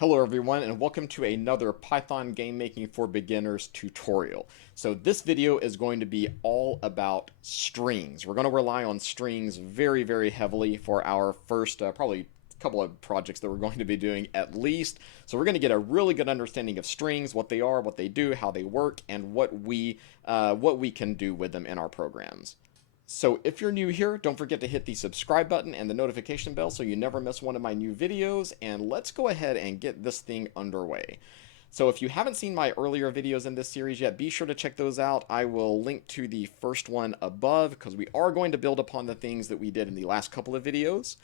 Hello everyone and welcome to another Python game making for beginners tutorial. So this video is going to be all about strings. We're going to rely on strings very heavily for our first probably couple of projects that we're going to be doing at least. So we're going to get a really good understanding of strings, what they are, what they do, how they work, and what we can do with them in our programs. So if you're new here, don't forget to hit the subscribe button and the notification bell so you never miss one of my new videos, and let's go ahead and get this thing underway. So if you haven't seen my earlier videos in this series yet, be sure to check those out. I will link to the first one above because we are going to build upon the things that we did in the last couple of videos.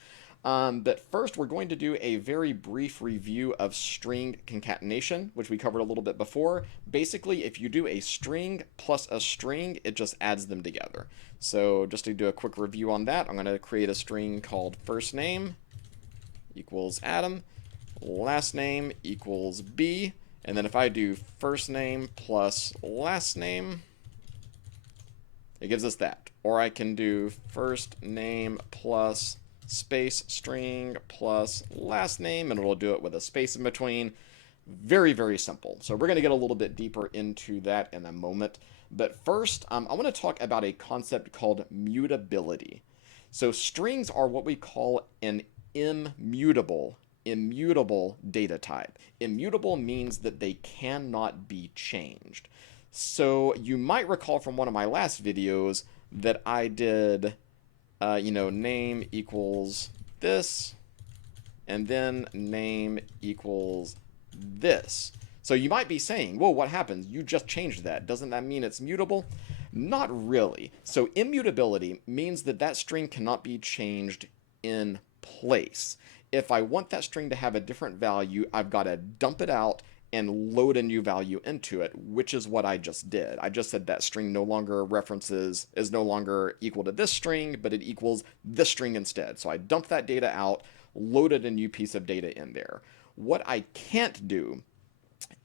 But first, we're going to do a very brief review of string concatenation, which we covered a little bit before. Basically, if you do a string plus a string, it just adds them together. So just to do a quick review on that, I'm going to create a string called first name equals Adam, last name equals B, and then if I do first name plus last name, it gives us that. Or I can do first name plus space string plus last name, and it'll do it with a space in between. Very simple. So we're going to get a little bit deeper into that in a moment. But first, I want to talk about a concept called mutability. So strings are what we call an immutable data type. Immutable means that they cannot be changed. So you might recall from one of my last videos that I did name equals this, and then name equals this. So you might be saying, whoa, what happens? You just changed that. Doesn't that mean it's mutable? Not really. So immutability means that that string cannot be changed in place. If I want that string to have a different value, I've got to dump it out and load a new value into it, which is what I just did. I just said that string is no longer equal to this string, but it equals this string instead. So I dumped that data out, loaded a new piece of data in there. What I can't do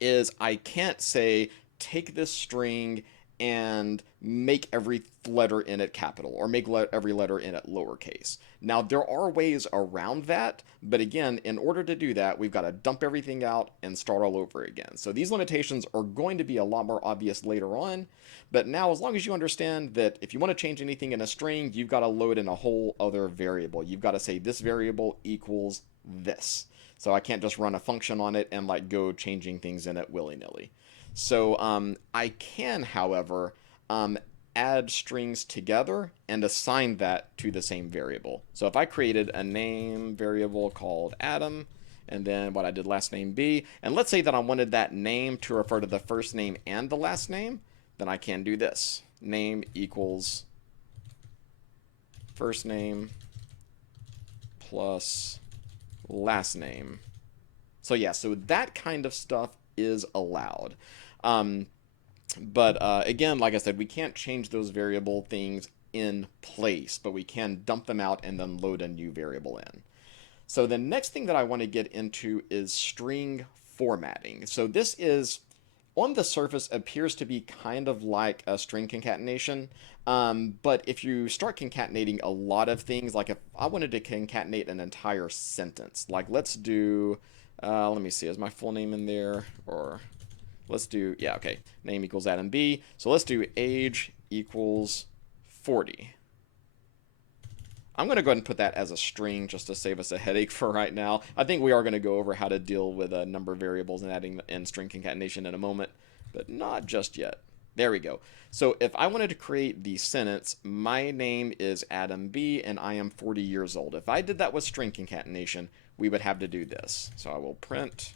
is I can't say, take this string and make every letter in it capital, or make every letter in it lowercase. Now, there are ways around that, but again, in order to do that, we've got to dump everything out and start all over again. So these limitations are going to be a lot more obvious later on, but now as long as you understand that if you want to change anything in a string, you've got to load in a whole other variable. You've got to say this variable equals this. So I can't just run a function on it and like go changing things in it willy-nilly. So I can, however, add strings together and assign that to the same variable. So if I created a name variable called Adam, and then what I did last name B, and let's say that I wanted that name to refer to the first name and the last name, then I can do this. Name equals first name plus last name. So yeah, so that kind of stuff is allowed. But again, like I said, we can't change those variable things in place, but we can dump them out and then load a new variable in. So the next thing that I want to get into is string formatting. So this is, on the surface, appears to be kind of like a string concatenation. But if you start concatenating a lot of things, like if I wanted to concatenate an entire sentence, like let's do, let me see, is my full name in there? Or let's do, yeah, okay, name equals Adam B. So let's do age equals 40. I'm going to go ahead and put that as a string just to save us a headache for right now. I think we are going to go over how to deal with a number of variables and adding in string concatenation in a moment, but not just yet. There we go. So if I wanted to create the sentence, my name is Adam B and I am 40 years old. If I did that with string concatenation, we would have to do this. So I will print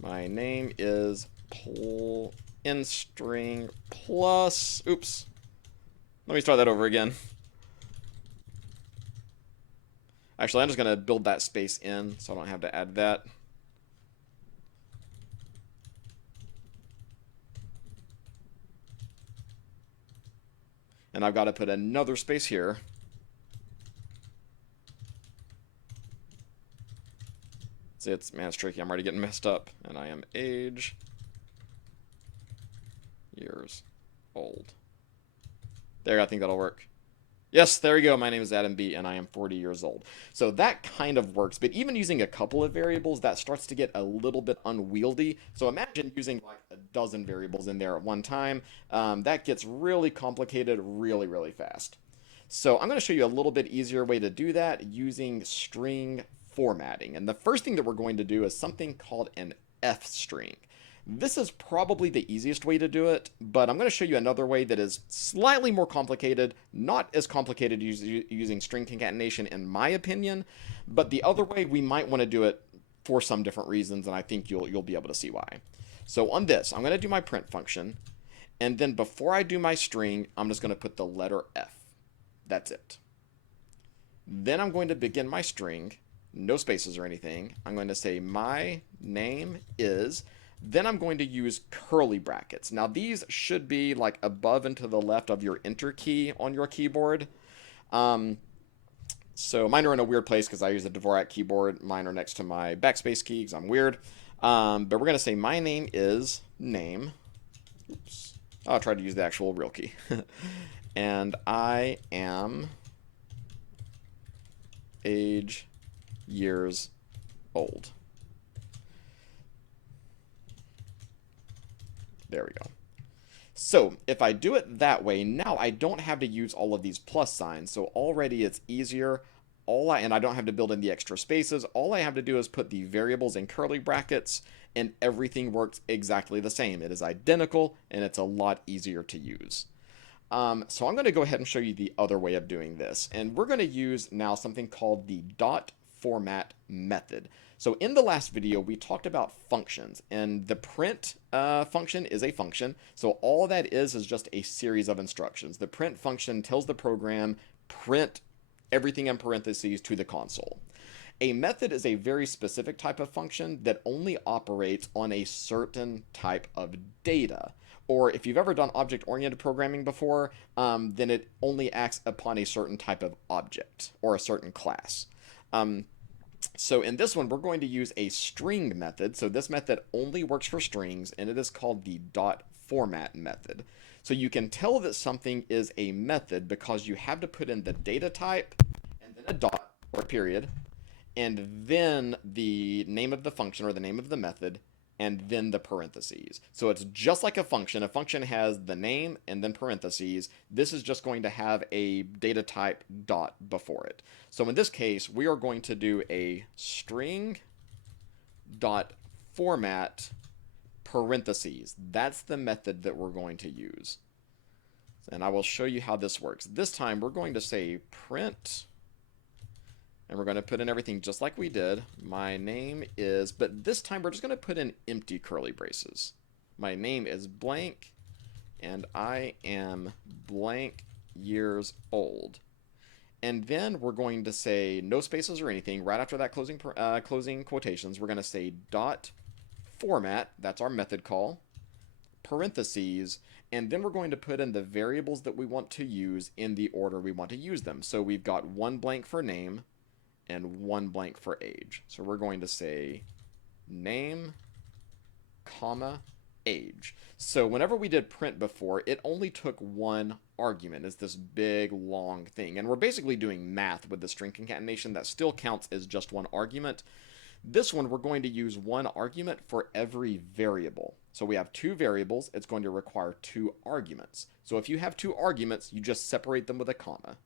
my name is in string plus, oops, let me start that over again. Actually, I'm just going to build that space in so I don't have to add that. And I've got to put another space here. See, it's tricky. I'm already getting messed up. And I am age years old. There, I think that'll work. Yes, there you go. My name is Adam B, and I am 40 years old. So that kind of works, but even using a couple of variables, that starts to get a little bit unwieldy. So imagine using like a dozen variables in there at one time. That gets really complicated really, really fast. So I'm going to show you a little bit easier way to do that using string formatting. And the first thing that we're going to do is something called an F string. This is probably the easiest way to do it, but I'm going to show you another way that is slightly more complicated, not as complicated using string concatenation in my opinion, but the other way we might want to do it for some different reasons, and I think you'll be able to see why. So on this, I'm going to do my print function, and then before I do my string, I'm just going to put the letter F. That's it. Then I'm going to begin my string, no spaces or anything. I'm going to say my name is, then I'm going to use curly brackets. Now these should be like above and to the left of your enter key on your keyboard. So mine are in a weird place because I use the Dvorak keyboard. Mine are next to my backspace key because I'm weird. But we're going to say my name is name. Oops. I'll try to use the actual real key. And I am age years old. There we go. So if I do it that way, now I don't have to use all of these plus signs. So already it's easier. And I don't have to build in the extra spaces. All I have to do is put the variables in curly brackets, and everything works exactly the same. It is identical, and it's a lot easier to use. So I'm going to go ahead and show you the other way of doing this. And we're going to use now something called the dot format method. So in the last video, we talked about functions, and the print function is a function. So all that is just a series of instructions. The print function tells the program, print everything in parentheses to the console. A method is a very specific type of function that only operates on a certain type of data. Or if you've ever done object-oriented programming before, then it only acts upon a certain type of object or a certain class. So in this one, we're going to use a string method. So this method only works for strings, and it is called the dot format method. So you can tell that something is a method because you have to put in the data type and then a dot or a period, and then the name of the function or the name of the method, and then the parentheses. So it's just like a function. A function has the name and then parentheses. This is just going to have a data type dot before it. So in this case, we are going to do a string dot format parentheses. That's the method that we're going to use. And I will show you how this works. This time we're going to say print, and we're going to put in everything just like we did. My name is, but this time we're just going to put in empty curly braces. My name is blank, and I am blank years old. And then we're going to say no spaces or anything. Right after that closing quotations, we're going to say dot format. That's our method call. Parentheses. And then we're going to put in the variables that we want to use in the order we want to use them. So we've got one blank for name and one blank for age. So we're going to say name, comma, age. So whenever we did print before, it only took one argument. It's this big, long thing. And we're basically doing math with the string concatenation. That still counts as just one argument. This one, we're going to use one argument for every variable. So we have two variables. It's going to require two arguments. So if you have two arguments, you just separate them with a comma.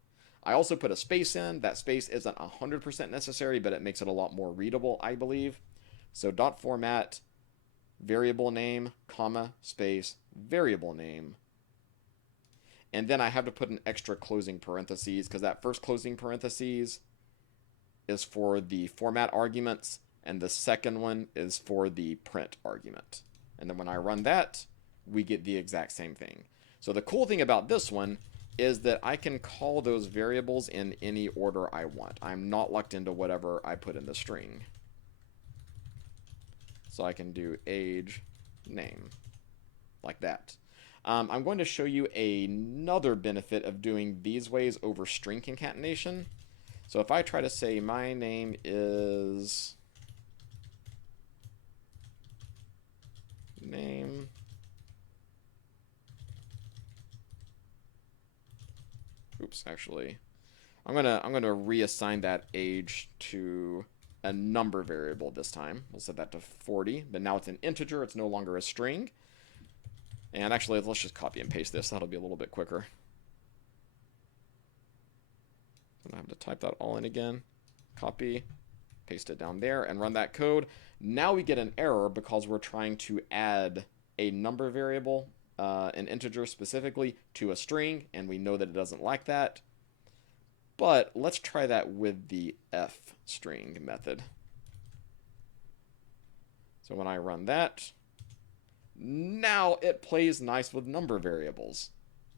I also put a space in. That space isn't 100% necessary, but it makes it a lot more readable, I believe. So dot format, variable name, comma, space, variable name. And then I have to put an extra closing parentheses because that first closing parentheses is for the format arguments, and the second one is for the print argument. And then when I run that, we get the exact same thing. So the cool thing about this one is that I can call those variables in any order I want. I'm not locked into whatever I put in the string. So I can do age, name, like that. I'm going to show you another benefit of doing these ways over string concatenation. So if I try to say my name is name, oops, actually, I'm gonna reassign that age to a number variable this time. We'll set that to 40, but now it's an integer. It's no longer a string. And actually, let's just copy and paste this. That'll be a little bit quicker. I'm gonna have to type that all in again. Copy, paste it down there, and run that code. Now we get an error because we're trying to add a number variable, an integer specifically, to a string, and we know that it doesn't like that. But let's try that with the fString method. So when I run that, now it plays nice with number variables.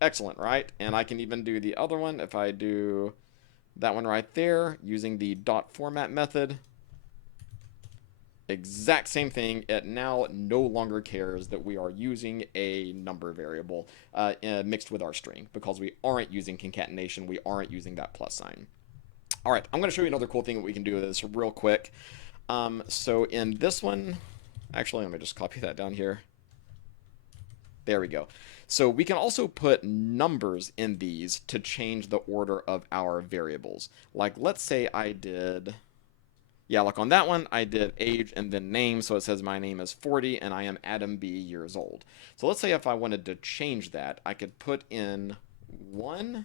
Excellent, right? And I can even do the other one if I do that one right there using the .format method. Exact same thing. It now no longer cares that we are using a number variable mixed with our string because we aren't using concatenation. We aren't using that plus sign. All right, I'm going to show you another cool thing that we can do with this real quick. So in this one, actually, let me just copy that down here. There we go. So we can also put numbers in these to change the order of our variables. Like, let's say I did... Yeah, like on that one, I did age and then name, so it says my name is 40 and I am Adam B. years old. So let's say if I wanted to change that, I could put in 1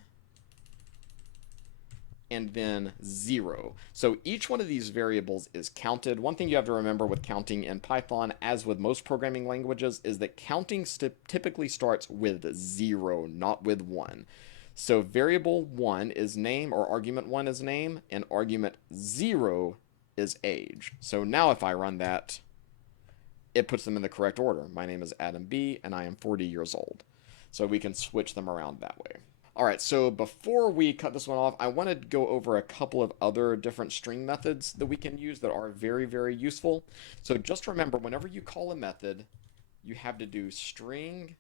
and then 0. So each one of these variables is counted. One thing you have to remember with counting in Python, as with most programming languages, is that counting typically starts with 0, not with 1. So variable 1 is name, or argument 1 is name, and argument 0 is age. So now if I run that, it puts them in the correct order. My name is Adam B, and I am 40 years old. So we can switch them around that way. All right, so before we cut this one off, I want to go over a couple of other different string methods that we can use that are very, very useful. So just remember, whenever you call a method, you have to do string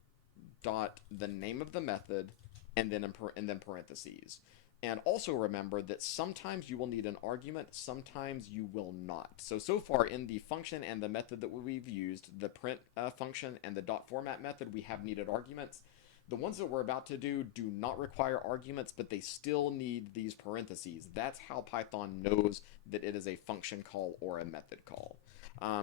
dot the name of the method and then parentheses. And also remember that sometimes you will need an argument, sometimes you will not. So far in the function and the method that we've used, the print function and the .format method, we have needed arguments. The ones that we're about to do not require arguments, but they still need these parentheses. That's how Python knows that it is a function call or a method call.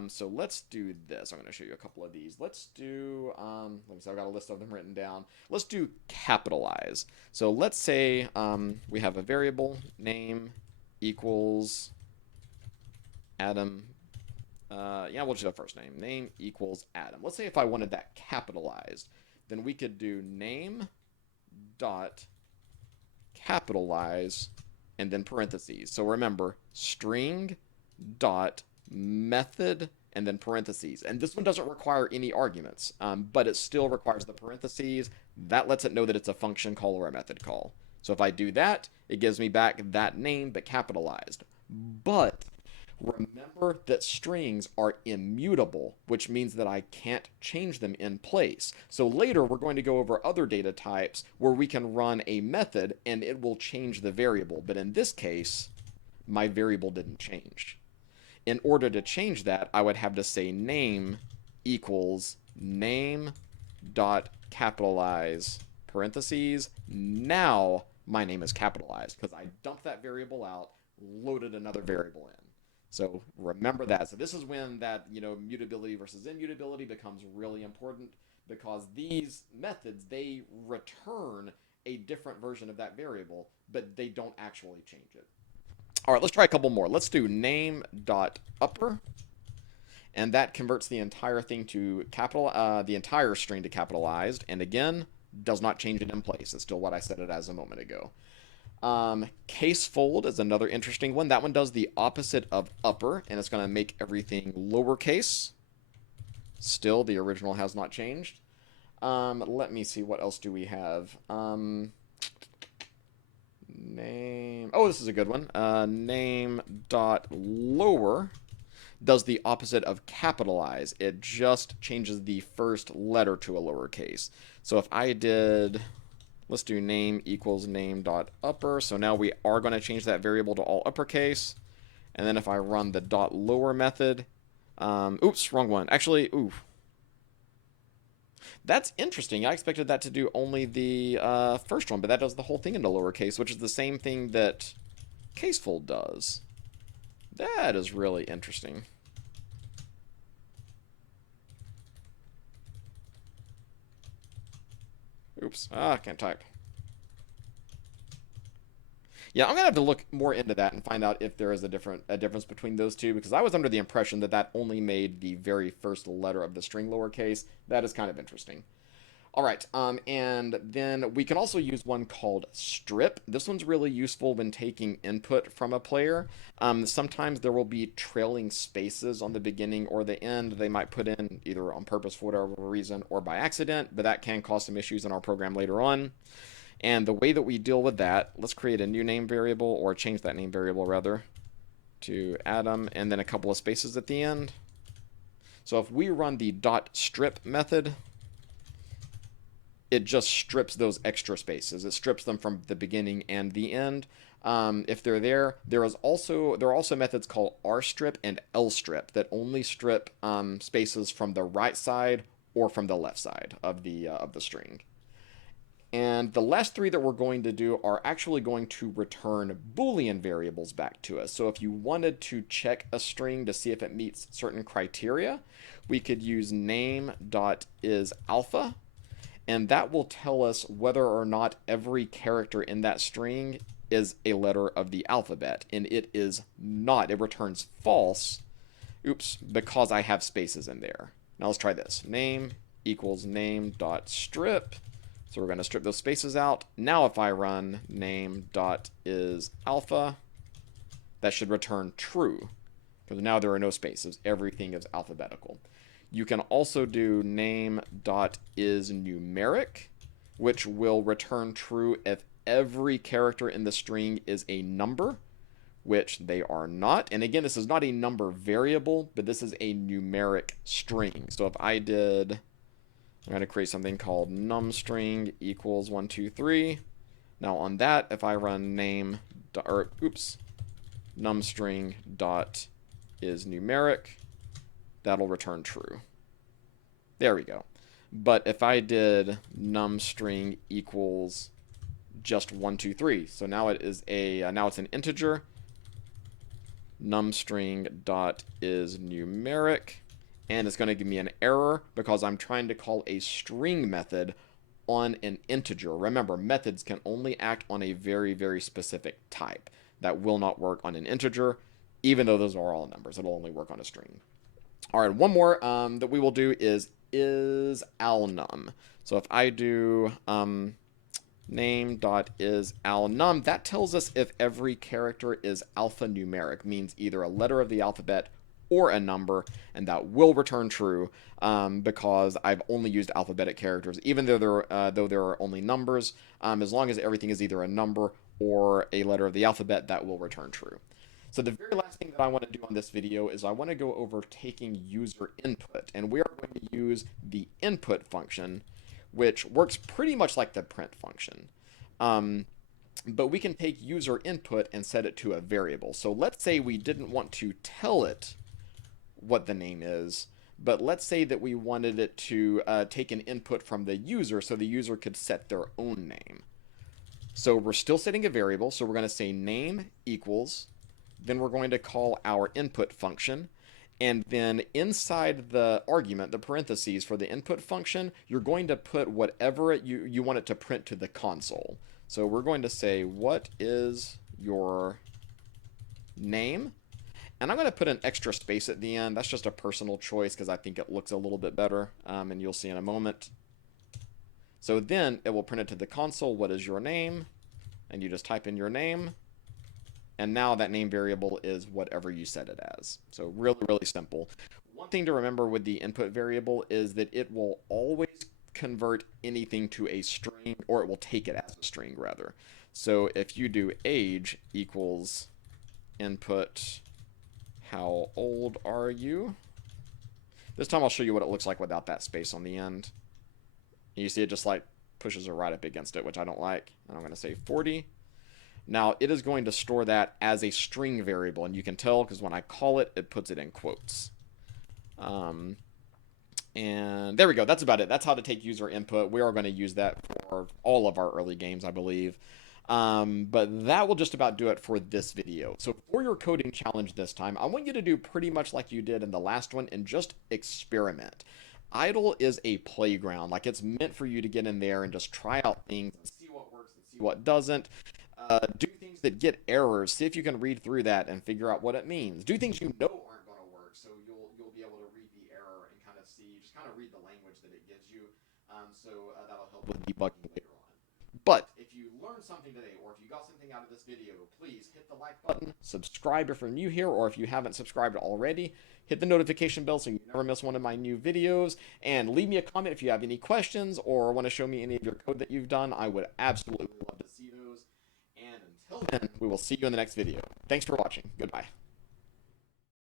So let's do this. I'm going to show you a couple of these. Let's do, let me see, I've got a list of them written down. Let's do capitalize. So let's say we have a variable name equals Adam. Yeah, we'll just do a first name. Name equals Adam. Let's say if I wanted that capitalized, then we could do name dot capitalize and then parentheses. So remember, string dot method and then parentheses. And this one doesn't require any arguments, but it still requires the parentheses. That lets it know that it's a function call or a method call. So if I do that, it gives me back that name but capitalized. But remember that strings are immutable, which means that I can't change them in place. So later we're going to go over other data types where we can run a method and it will change the variable. But in this case, my variable didn't change. In order to change that, I would have to say name equals name dot capitalize parentheses. Now my name is capitalized because I dumped that variable out, loaded another variable in. So remember that. So this is when that, mutability versus immutability becomes really important, because these methods, they return a different version of that variable, but they don't actually change it. All right, let's try a couple more. Let's do name.upper, and that converts the entire thing to the entire string to capitalized, and again, does not change it in place. It's still what I set it as a moment ago. Case fold is another interesting one. That one does the opposite of upper, and it's going to make everything lowercase. Still, the original has not changed. Let me see, what else do we have? Name. Oh, this is a good one. Name dot lower does the opposite of capitalize. It just changes the first letter to a lowercase. So if I did, let's do name equals name dot upper. So now we are going to change that variable to all uppercase. And then if I run the dot lower method, oops, wrong one. Actually, ooh. That's interesting. I expected that to do only the first one, but that does the whole thing into lowercase, which is the same thing that caseful does. That is really interesting. Oops. I can't type. Yeah, I'm gonna have to look more into that and find out if there is a difference between those two, because I was under the impression that that only made the very first letter of the string lowercase. That is kind of interesting. All right, and then we can also use one called strip. This one's really useful when taking input from a player. Sometimes there will be trailing spaces on the beginning or the end. They might put in either on purpose for whatever reason or by accident, but that can cause some issues in our program later on. And the way that we deal with that, let's create a new name variable, or change that name variable rather, to Adam, and then a couple of spaces at the end. So if we run the .strip method, it just strips those extra spaces. It strips them from the beginning and the end. If they're there, there are also methods called rstrip and lstrip that only strip spaces from the right side or from the left side of the string. And the last three that we're going to do are actually going to return Boolean variables back to us. So if you wanted to check a string to see if it meets certain criteria, we could use name.isAlpha, and that will tell us whether or not every character in that string is a letter of the alphabet. And it is not. It returns false, oops, because I have spaces in there. Now let's try this. Name equals name.strip. So we're going to strip those spaces out. Now if I run name.isAlpha, that should return true, because now there are no spaces. Everything is alphabetical. You can also do name.isNumeric, which will return true if every character in the string is a number, which they are not. And again, this is not a number variable, but this is a numeric string. So if I did... I'm going to create something called numString equals 1, 2, 3. Now on that, if I run numString dot is numeric, that'll return true. There we go. But if I did numString equals just 1, 2, 3, so now it is now it's an integer. numString dot is numeric. And it's going to give me an error because I'm trying to call a string method on an integer. Remember, methods can only act on a very, very specific type. That will not work on an integer, even though those are all numbers. It'll only work on a string. All right, one more that we will do is alnum. So if I do name.isAlnum, that tells us if every character is alphanumeric, means either a letter of the alphabet or a number, and that will return true because I've only used alphabetic characters, even though there are only numbers. As long as everything is either a number or a letter of the alphabet, that will return true. So the very last thing that I want to do on this video is I want to go over taking user input, and we are going to use the input function, which works pretty much like the print function. But we can take user input and set it to a variable. So let's say we didn't want to tell it what the name is, but let's say that we wanted it to take an input from the user so the user could set their own name. So we're still setting a variable, so we're going to say name equals, then we're going to call our input function, and then inside the argument, the parentheses for the input function, you're going to put whatever you want it to print to the console. So we're going to say, what is your name? And I'm going to put an extra space at the end. That's just a personal choice because I think it looks a little bit better, and you'll see in a moment. So then it will print it to the console, what is your name? And you just type in your name. And now that name variable is whatever you set it as. So really, really simple. One thing to remember with the input variable is that it will always convert anything to a string, or it will take it as a string, rather. So if you do age equals input, how old are you? This time I'll show you what it looks like without that space on the end. You see it just like pushes it right up against it, which I don't like. And I'm going to say 40. Now it is going to store that as a string variable, and you can tell because when I call it, it puts it in quotes. And there we go. That's about it. That's how to take user input. We are going to use that for all of our early games, I believe. But that will just about do it for this video. So for your coding challenge this time, I want you to do pretty much like you did in the last one and just experiment. Idle is a playground. Like, it's meant for you to get in there and just try out things and see what works and see what doesn't. Do things that get errors. See if you can read through that and figure out what it means. Do things you know aren't going to work, so you'll be able to read the error and kind of see, just kind of read the language that it gives you. That'll help with debugging later on. But if you learned something today, or if you got something out of this video, please hit the like button, subscribe if you're new here, or if you haven't subscribed already, hit the notification bell so you never miss one of my new videos, and leave me a comment if you have any questions or want to show me any of your code that you've done. I would absolutely love to see those. And until then, we will see you in the next video. Thanks for watching. Goodbye.